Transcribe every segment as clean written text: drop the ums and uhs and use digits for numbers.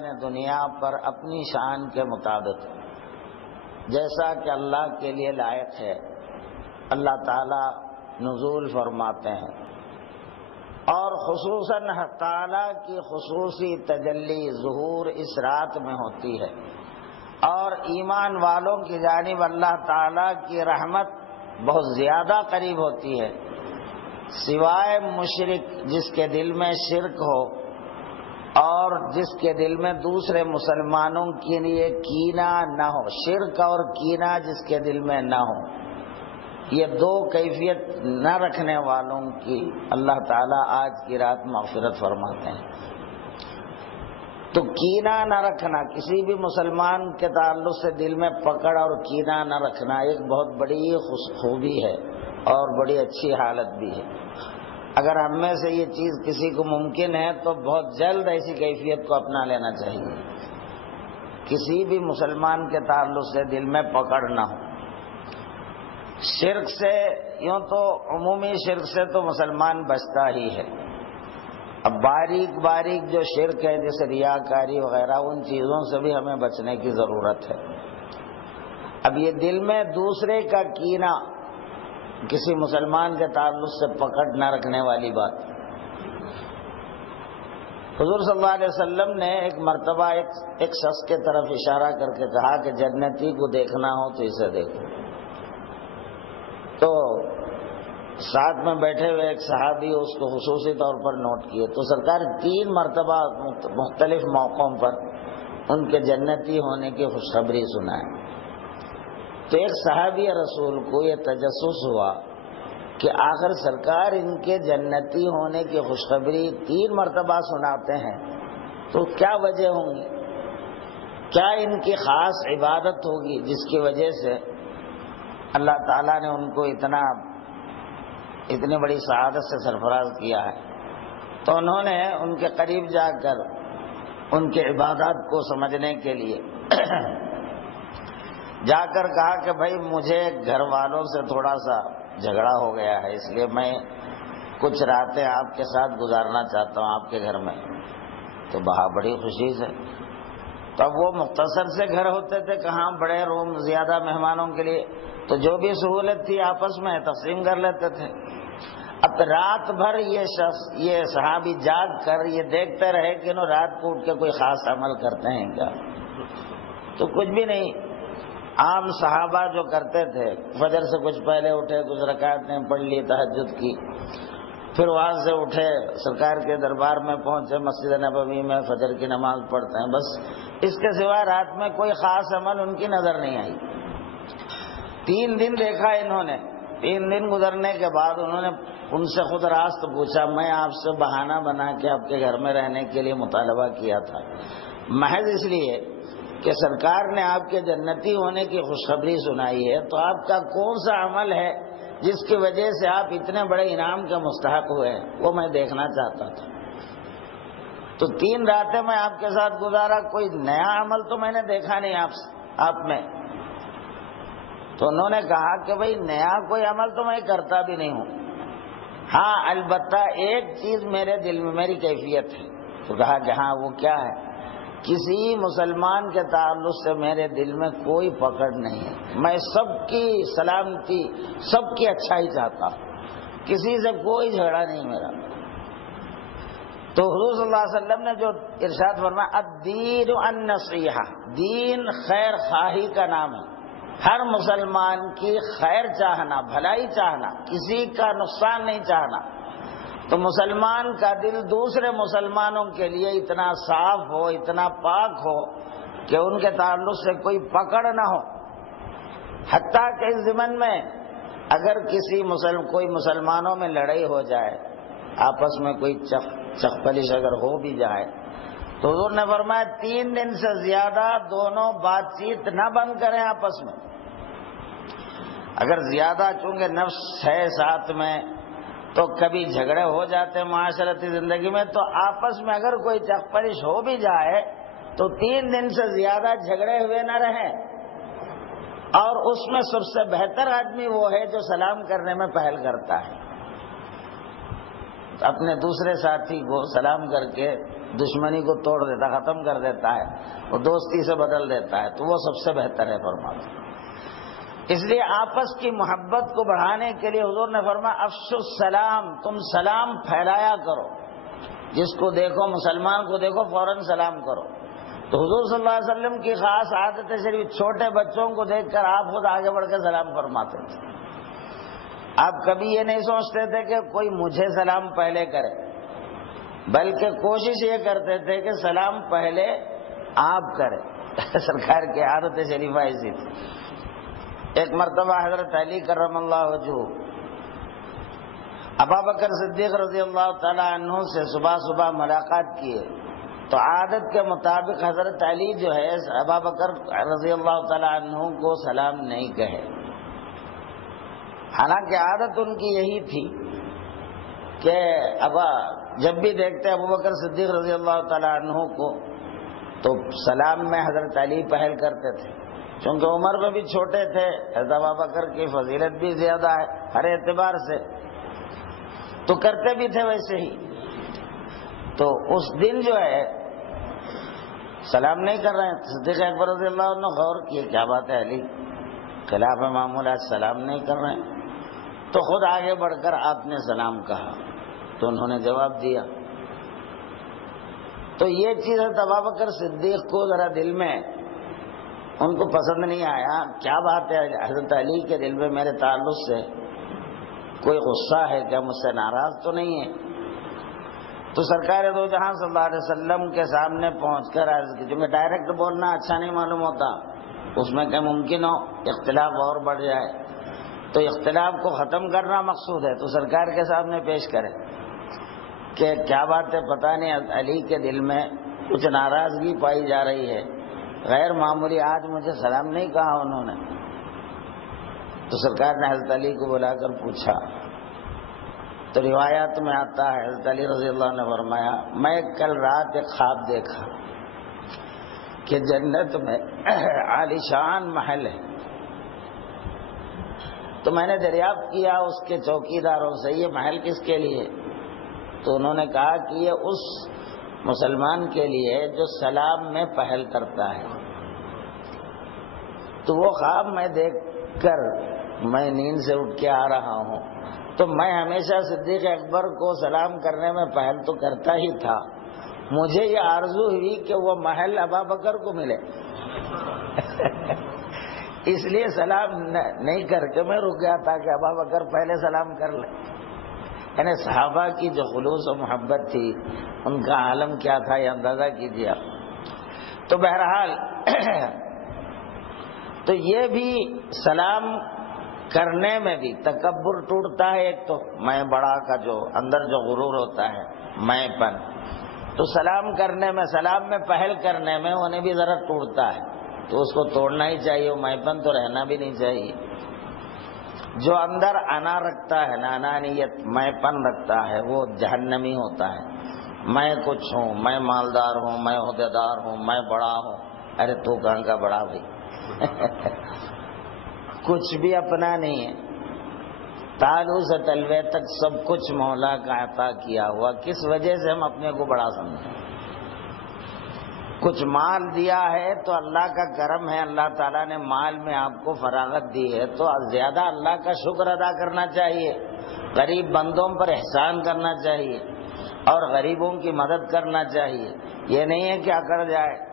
نے دنیا پر اپنی شان کے مطابق جیسا کہ اللہ کے لیے لائق ہے اللہ تعالیٰ نزول فرماتے ہیں، اور خصوصاً حق تعالیٰ کی خصوصی تجلی ظہور اس رات میں ہوتی ہے، اور ایمان والوں کی جانب اللہ تعالیٰ کی رحمت بہت زیادہ قریب ہوتی ہے، سوائے مشرک جس کے دل میں شرک ہو اور جس کے دل میں دوسرے مسلمانوں کے لیے کینہ نہ ہو، شرک اور کینہ جس کے دل میں نہ ہو، یہ دو کیفیت نہ رکھنے والوں کی اللہ تعالیٰ آج کی رات مغفرت فرماتے ہیں۔ تو کینہ نہ رکھنا، کسی بھی مسلمان کے تعلق سے دل میں پکڑ اور کینہ نہ رکھنا ایک بہت بڑی خوبی ہے اور بڑی اچھی حالت بھی ہے۔ اگر ہم میں سے یہ چیز کسی کو ممکن ہے تو بہت جلد ایسی کیفیت کو اپنا لینا چاہیے، کسی بھی مسلمان کے تعلق سے دل میں پکڑ نہ ہو۔ شرک سے، یوں تو عمومی شرک سے تو مسلمان بچتا ہی ہے، اب باریک باریک جو شرک ہے جیسے ریاکاری وغیرہ، ان چیزوں سے بھی ہمیں بچنے کی ضرورت ہے۔ اب یہ دل میں دوسرے کا کینہ، کسی مسلمان کے تعلق سے پکڑ نہ رکھنے والی بات، حضور صلی اللہ علیہ وسلم نے ایک مرتبہ ایک شخص کے طرف اشارہ کر کے کہا کہ جنتی کو دیکھنا ہو تو اسے دیکھو۔ تو ساتھ میں بیٹھے ہوئے ایک صحابی اس کو خصوصی طور پر نوٹ کیے، تو سرکار 3 مرتبہ مختلف موقعوں پر ان کے جنتی ہونے کی خوشخبری سنائے۔ تو ایک صحابی رسول کو یہ تجسس ہوا کہ آخر سرکار ان کے جنتی ہونے کی خوشخبری 3 مرتبہ سناتے ہیں تو کیا وجہ ہوں گی؟ کیا ان کی خاص عبادت ہوگی جس کی وجہ سے اللہ تعالیٰ نے ان کو اتنی بڑی سعادت سے سرفراز کیا ہے؟ تو انہوں نے ان کے قریب جا کر ان کے عبادات کو سمجھنے کے لیے جا کر کہا کہ بھائی مجھے گھر والوں سے تھوڑا سا جھگڑا ہو گیا ہے، اس لیے میں کچھ راتیں آپ کے ساتھ گزارنا چاہتا ہوں آپ کے گھر میں۔ تو بڑی خوشی سے، تب وہ مختصر سے گھر ہوتے تھے، کہاں بڑے روم زیادہ مہمانوں کے لیے، تو جو بھی سہولت تھی آپس میں تقسیم کر لیتے تھے۔ اب رات بھر یہ صحابی جاگ کر یہ دیکھتے رہے کہ انہوں رات کو اٹھ کے کوئی خاص عمل کرتے ہیں کیا؟ تو کچھ بھی نہیں، عام صحابہ جو کرتے تھے، فجر سے کچھ پہلے اٹھے، کچھ رکعتیں پڑھ لی تہجد کی، پھر وہاں سے اٹھے سرکار کے دربار میں پہنچے، مسجد نبوی میں فجر کی نماز پڑھتے ہیں، بس اس کے سوا رات میں کوئی خاص عمل ان کی نظر نہیں آئی۔ 3 دن دیکھا انہوں نے، 3 دن گزرنے کے بعد انہوں نے ان سے خود راست پوچھا، میں آپ سے بہانہ بنا کے آپ کے گھر میں رہنے کے لیے مطالبہ کیا تھا، محض اس لیے کہ سرکار نے آپ کے جنتی ہونے کی خوشخبری سنائی ہے، تو آپ کا کون سا عمل ہے جس کی وجہ سے آپ اتنے بڑے انعام کے مستحق ہوئے ہیں، وہ میں دیکھنا چاہتا تھا۔ تو 3 راتیں میں آپ کے ساتھ گزارا، کوئی نیا عمل تو میں نے دیکھا نہیں آپ میں۔ تو انہوں نے کہا کہ بھئی نیا کوئی عمل تو میں کرتا بھی نہیں ہوں، ہاں البتہ ایک چیز میرے دل میں میری کیفیت ہے۔ تو کہا کہ ہاں وہ کیا ہے؟ کسی مسلمان کے تعلق سے میرے دل میں کوئی پکڑ نہیں ہے، میں سب کی سلامتی، سب کی اچھائی چاہتا ہوں، کسی سے کوئی جھگڑا نہیں میرا۔ تو حضور صلی اللہ علیہ وسلم نے جو ارشاد فرمایا، الدین النصیحہ، دین خیر خواہی کا نام ہے، ہر مسلمان کی خیر چاہنا، بھلائی چاہنا، کسی کا نقصان نہیں چاہنا۔ تو مسلمان کا دل دوسرے مسلمانوں کے لیے اتنا صاف ہو، اتنا پاک ہو کہ ان کے تعلق سے کوئی پکڑ نہ ہو، حتیٰ کہ اس ضمن میں اگر کوئی مسلمانوں میں لڑائی ہو جائے، آپس میں کوئی چخپلش اگر ہو بھی جائے، تو حضور نے فرمایا 3 دن سے زیادہ دونوں بات چیت نہ بند کریں آپس میں۔ اگر زیادہ چونکہ نفس ہے ساتھ میں تو کبھی جھگڑے ہو جاتے ہیں معاشرتی زندگی میں، تو آپس میں اگر کوئی چخپلش ہو بھی جائے تو 3 دن سے زیادہ جھگڑے ہوئے نہ رہیں، اور اس میں سب سے بہتر آدمی وہ ہے جو سلام کرنے میں پہل کرتا ہے۔ اپنے دوسرے ساتھی کو سلام کر کے دشمنی کو توڑ دیتا، ختم کر دیتا ہے، وہ دوستی سے بدل دیتا ہے، تو وہ سب سے بہتر ہے فرماتے۔ اس لیے آپس کی محبت کو بڑھانے کے لیے حضور نے فرمایا افشوا السلام، تم سلام پھیلایا کرو، جس کو دیکھو مسلمان کو دیکھو فوراً سلام کرو۔ تو حضور صلی اللہ علیہ وسلم کی خاص عادت شریف، چھوٹے بچوں کو دیکھ کر آپ خود آگے بڑھ کے سلام فرماتے تھے۔ آپ کبھی یہ نہیں سوچتے تھے کہ کوئی مجھے سلام پہلے کرے، بلکہ کوشش یہ کرتے تھے کہ سلام پہلے آپ کریں۔ سرکار کی عادت شریفہ ایسی تھی۔ ایک مرتبہ حضرت علی کرم اللہ وجہہ ابوبکر صدیق رضی اللہ تعالی عنہ سے صبح صبح ملاقات کیے، تو عادت کے مطابق حضرت علی جو ہے ابوبکر رضی اللہ تعالی عنہ کو سلام نہیں کہے، حالانکہ عادت ان کی یہی تھی کہ جب بھی دیکھتے ابوبکر صدیق رضی اللہ تعالی عنہ کو تو سلام میں حضرت علی پہل کرتے تھے، چونکہ عمر میں بھی چھوٹے تھے، حضرت ابوبکر کی فضیلت بھی زیادہ ہے ہر اعتبار سے، تو کرتے بھی تھے ویسے ہی۔ تو اس دن جو ہے سلام نہیں کر رہے ہیں، صدیق اکبر رضی اللہ عنہ غور کیے کیا بات ہے علی، خلاف معمول آج سلام نہیں کر رہے ہیں، تو خود آگے بڑھ کر آپ نے سلام کہا، تو انہوں نے جواب دیا۔ تو یہ چیز حضرت ابوبکر صدیق کو ذرا دل میں ان کو پسند نہیں آیا، کیا بات ہے حضرت علی کے دل میں میرے تعلق سے کوئی غصہ ہے کیا، مجھ سے ناراض تو نہیں ہے؟ تو سرکار دو جہاں صلی اللہ علیہ وسلم کے سامنے پہنچ کر عرض کی، جو میں ڈائریکٹ بولنا اچھا نہیں معلوم ہوتا، اس میں کہ ممکن ہو اختلاف اور بڑھ جائے، تو اختلاف کو ختم کرنا مقصود ہے، تو سرکار کے سامنے پیش کرے کہ کیا بات ہے، پتہ نہیں علی کے دل میں کچھ ناراضگی پائی جا رہی ہے، غیر معمولی آج مجھے سلام نہیں کہا انہوں نے۔ تو سرکار نے حضرت علی کو بلا کر پوچھا، تو روایات میں آتا ہے حضرت علی رضی اللہ عنہ نے فرمایا میں کل رات ایک خواب دیکھا کہ جنت میں عالیشان محل ہے، تو میں نے دریافت کیا اس کے چوکیداروں سے یہ محل کس کے لیے، تو انہوں نے کہا کہ یہ اس مسلمان کے لیے جو سلام میں پہل کرتا ہے۔ تو وہ خواب میں دیکھ کر میں نیند سے اٹھ کے آ رہا ہوں، تو میں ہمیشہ صدیق اکبر کو سلام کرنے میں پہل تو کرتا ہی تھا، مجھے یہ آرزو ہوئی کہ وہ محل ابوبکر کو ملے اس لیے سلام نہیں کر کے میں رک گیا تھا کہ ابوبکر پہلے سلام کر لے۔ یعنی صحابہ کی جو خلوص و محبت تھی، ان کا عالم کیا تھا یہ اندازہ کیجیے۔ تو بہرحال تو یہ بھی سلام کرنے میں بھی تکبر ٹوٹتا ہے، ایک تو میں بڑا کا جو اندر جو غرور ہوتا ہے، میں پن، تو سلام کرنے میں، سلام میں پہل کرنے میں انہیں بھی ذرا ٹوٹتا ہے، تو اس کو توڑنا ہی چاہیے، میں پن تو رہنا بھی نہیں چاہیے۔ جو اندر انا رکھتا ہے نا، انانیت، میں پن رکھتا ہے، وہ جہنمی ہوتا ہے۔ میں کچھ ہوں، میں مالدار ہوں، میں عہدیدار ہوں، میں بڑا ہوں، ارے تو کہاں کا بڑا بھائی کچھ بھی اپنا نہیں ہے، تالو سے تلوے تک سب کچھ مولا کا عطا کیا ہوا، کس وجہ سے ہم اپنے کو بڑا سمجھیں؟ کچھ مال دیا ہے تو اللہ کا کرم ہے، اللہ تعالیٰ نے مال میں آپ کو فراغت دی ہے تو زیادہ اللہ کا شکر ادا کرنا چاہیے، غریب بندوں پر احسان کرنا چاہیے اور غریبوں کی مدد کرنا چاہیے، یہ نہیں ہے کہ اکڑ جائے۔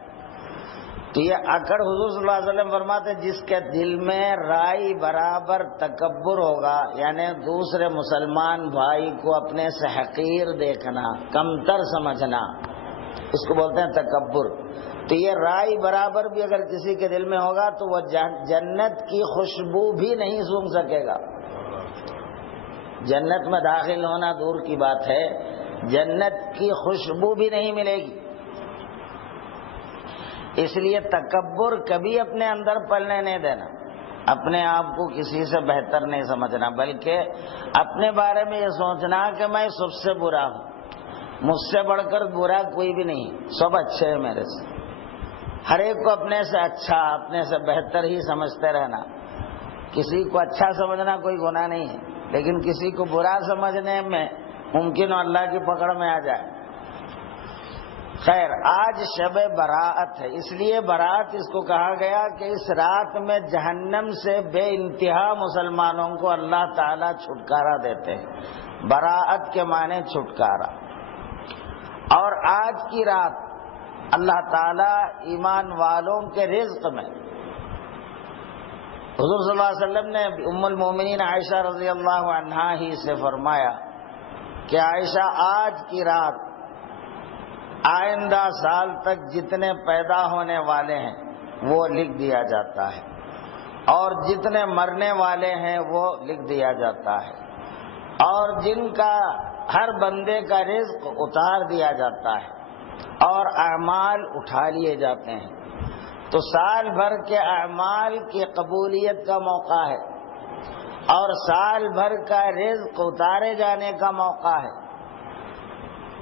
تو یہ اکڑ حضور صلی اللہ علیہ وسلم فرماتے جس کے دل میں رائی برابر تکبر ہوگا، یعنی دوسرے مسلمان بھائی کو اپنے سے حقیر دیکھنا، کمتر سمجھنا، اس کو بولتے ہیں تکبر۔ تو یہ رائی برابر بھی اگر کسی کے دل میں ہوگا تو وہ جنت کی خوشبو بھی نہیں سونگھ سکے گا۔ جنت میں داخل ہونا دور کی بات ہے، جنت کی خوشبو بھی نہیں ملے گی۔ اس لیے تکبر کبھی اپنے اندر پلنے نہیں دینا، اپنے آپ کو کسی سے بہتر نہیں سمجھنا، بلکہ اپنے بارے میں یہ سوچنا کہ میں سب سے برا ہوں، مجھ سے بڑھ کر برا کوئی بھی نہیں، سب اچھے ہیں میرے سے۔ ہر ایک کو اپنے سے اچھا، اپنے سے بہتر ہی سمجھتے رہنا۔ کسی کو اچھا سمجھنا کوئی گناہ نہیں ہے، لیکن کسی کو برا سمجھنے میں ممکن ہو اللہ کی پکڑ میں آ جائے۔ خیر، آج شب براءت ہے، اس لیے براءت اس کو کہا گیا کہ اس رات میں جہنم سے بے انتہا مسلمانوں کو اللہ تعالیٰ چھٹکارا دیتے ہیں۔ براءت کے معنی چھٹکارا۔ اور آج کی رات اللہ تعالیٰ ایمان والوں کے رزق میں، حضور صلی اللہ علیہ وسلم نے ام المومنین عائشہ رضی اللہ عنہا ہی سے فرمایا کہ عائشہ، آج کی رات آئندہ سال تک جتنے پیدا ہونے والے ہیں وہ لکھ دیا جاتا ہے، اور جتنے مرنے والے ہیں وہ لکھ دیا جاتا ہے، اور جن کا ہر بندے کا رزق اتار دیا جاتا ہے اور اعمال اٹھا لیے جاتے ہیں۔ تو سال بھر کے اعمال کی قبولیت کا موقع ہے اور سال بھر کا رزق اتارے جانے کا موقع ہے۔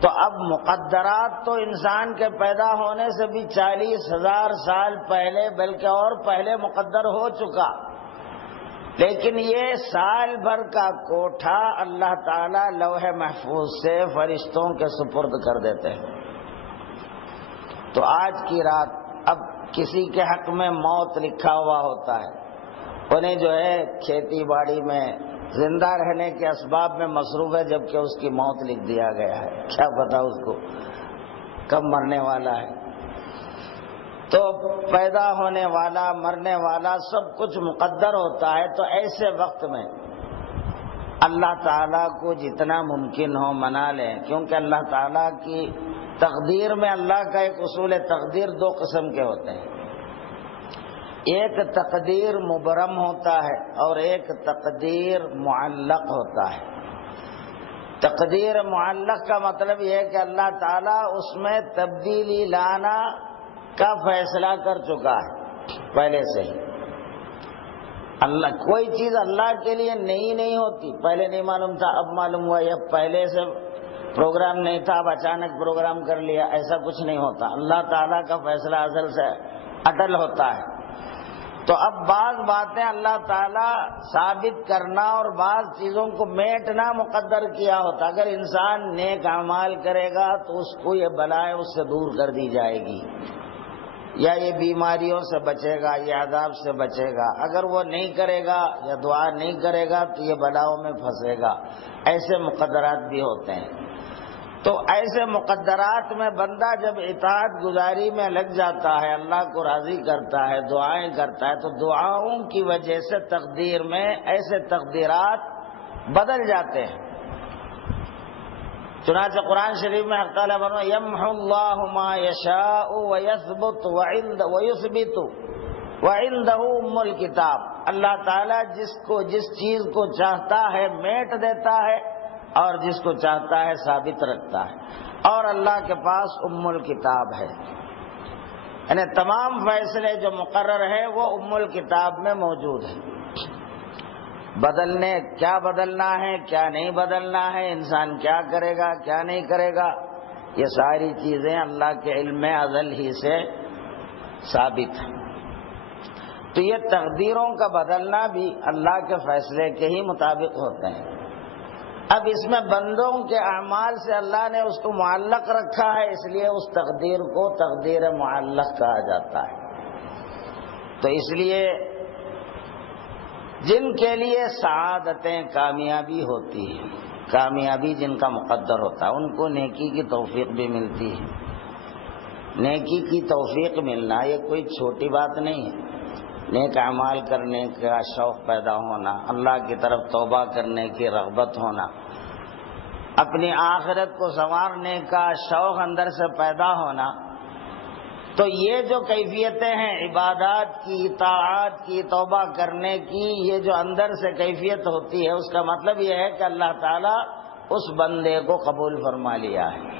تو اب مقدرات تو انسان کے پیدا ہونے سے بھی 40,000 سال پہلے بلکہ اور پہلے مقدر ہو چکا، لیکن یہ سال بھر کا کوٹھا اللہ تعالیٰ لوح محفوظ سے فرشتوں کے سپرد کر دیتے ہیں۔ تو آج کی رات اب کسی کے حق میں موت لکھا ہوا ہوتا ہے، انہیں جو ہے کھیتی باڑی میں زندہ رہنے کے اسباب میں مصروف ہے، جبکہ اس کی موت لکھ دیا گیا ہے، کیا پتا اس کو کب مرنے والا ہے۔ تو پیدا ہونے والا، مرنے والا، سب کچھ مقدر ہوتا ہے۔ تو ایسے وقت میں اللہ تعالیٰ کو جتنا ممکن ہو منا لیں، کیونکہ اللہ تعالیٰ کی تقدیر میں، اللہ کا ایک اصول تقدیر 2 قسم کے ہوتے ہیں، ایک تقدیر مبرم ہوتا ہے اور ایک تقدیر معلق ہوتا ہے۔ تقدیر معلق کا مطلب یہ ہے کہ اللہ تعالیٰ اس میں تبدیلی لانا کا فیصلہ کر چکا ہے پہلے سے ہی۔ اللہ کوئی چیز اللہ کے لیے نئی نہیں ہوتی، پہلے نہیں معلوم تھا اب معلوم ہوا، یا پہلے سے پروگرام نہیں تھا اب اچانک پروگرام کر لیا، ایسا کچھ نہیں ہوتا۔ اللہ تعالیٰ کا فیصلہ ازل سے اٹل ہوتا ہے۔ تو اب بعض باتیں اللہ تعالیٰ ثابت کرنا اور بعض چیزوں کو میٹنا مقدر کیا ہوتا۔ اگر انسان نیک اعمال کرے گا تو اس کو یہ بلائیں اس سے دور کر دی جائے گی، یا یہ بیماریوں سے بچے گا، یہ عذاب سے بچے گا۔ اگر وہ نہیں کرے گا یا دعا نہیں کرے گا تو یہ بلاؤں میں پھنسے گا۔ ایسے مقدرات بھی ہوتے ہیں۔ تو ایسے مقدرات میں بندہ جب اطاعت گزاری میں لگ جاتا ہے، اللہ کو راضی کرتا ہے، دعائیں کرتا ہے، تو دعاؤں کی وجہ سے تقدیر میں ایسے تقدیرات بدل جاتے ہیں۔ چنانچہ قرآن شریف میں حق تعالیٰ فرماتا ہے یمحو اللہ ما یشاء ویثبت وعندہ ام الکتاب۔ اللہ تعالیٰ جس چیز کو چاہتا ہے میٹ دیتا ہے اور جس کو چاہتا ہے ثابت رکھتا ہے، اور اللہ کے پاس ام الکتاب ہے، یعنی تمام فیصلے جو مقرر ہیں وہ ام الکتاب میں موجود ہیں۔ کیا بدلنا ہے، کیا نہیں بدلنا ہے، انسان کیا کرے گا، کیا نہیں کرے گا، یہ ساری چیزیں اللہ کے علم میں ازل ہی سے ثابت ہیں۔ تو یہ تقدیروں کا بدلنا بھی اللہ کے فیصلے کے ہی مطابق ہوتے ہیں۔ اب اس میں بندوں کے اعمال سے اللہ نے اس کو معلق رکھا ہے، اس لیے اس تقدیر کو تقدیر معلق کہا جاتا ہے۔ تو اس لیے جن کے لیے سعادتیں کامیابی ہوتی ہے، کامیابی جن کا مقدر ہوتا ہے، ان کو نیکی کی توفیق بھی ملتی ہے۔ نیکی کی توفیق ملنا یہ کوئی چھوٹی بات نہیں ہے۔ نیک اعمال کرنے کا شوق پیدا ہونا، اللہ کی طرف توبہ کرنے کی رغبت ہونا، اپنی آخرت کو سنوارنے کا شوق اندر سے پیدا ہونا، تو یہ جو کیفیتیں ہیں عبادات کی، اطاعت کی، توبہ کرنے کی، یہ جو اندر سے کیفیت ہوتی ہے، اس کا مطلب یہ ہے کہ اللہ تعالیٰ اس بندے کو قبول فرما لیا ہے۔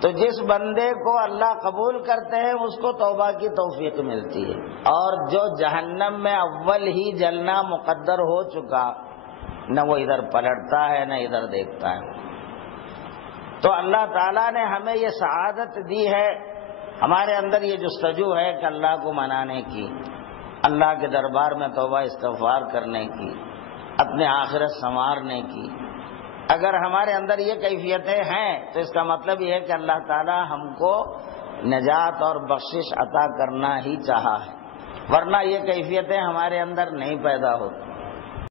تو جس بندے کو اللہ قبول کرتے ہیں اس کو توبہ کی توفیق ملتی ہے، اور جو جہنم میں اول ہی جلنا مقدر ہو چکا، نہ وہ ادھر پلٹتا ہے نہ ادھر دیکھتا ہے۔ تو اللہ تعالیٰ نے ہمیں یہ سعادت دی ہے، ہمارے اندر یہ جستجو ہے کہ اللہ کو منانے کی، اللہ کے دربار میں توبہ استغفار کرنے کی، اپنے آخرت سنوارنے کی، اگر ہمارے اندر یہ کیفیتیں ہیں تو اس کا مطلب یہ ہے کہ اللہ تعالی ہم کو نجات اور بخشش عطا کرنا ہی چاہا ہے، ورنہ یہ کیفیتیں ہمارے اندر نہیں پیدا ہوتی۔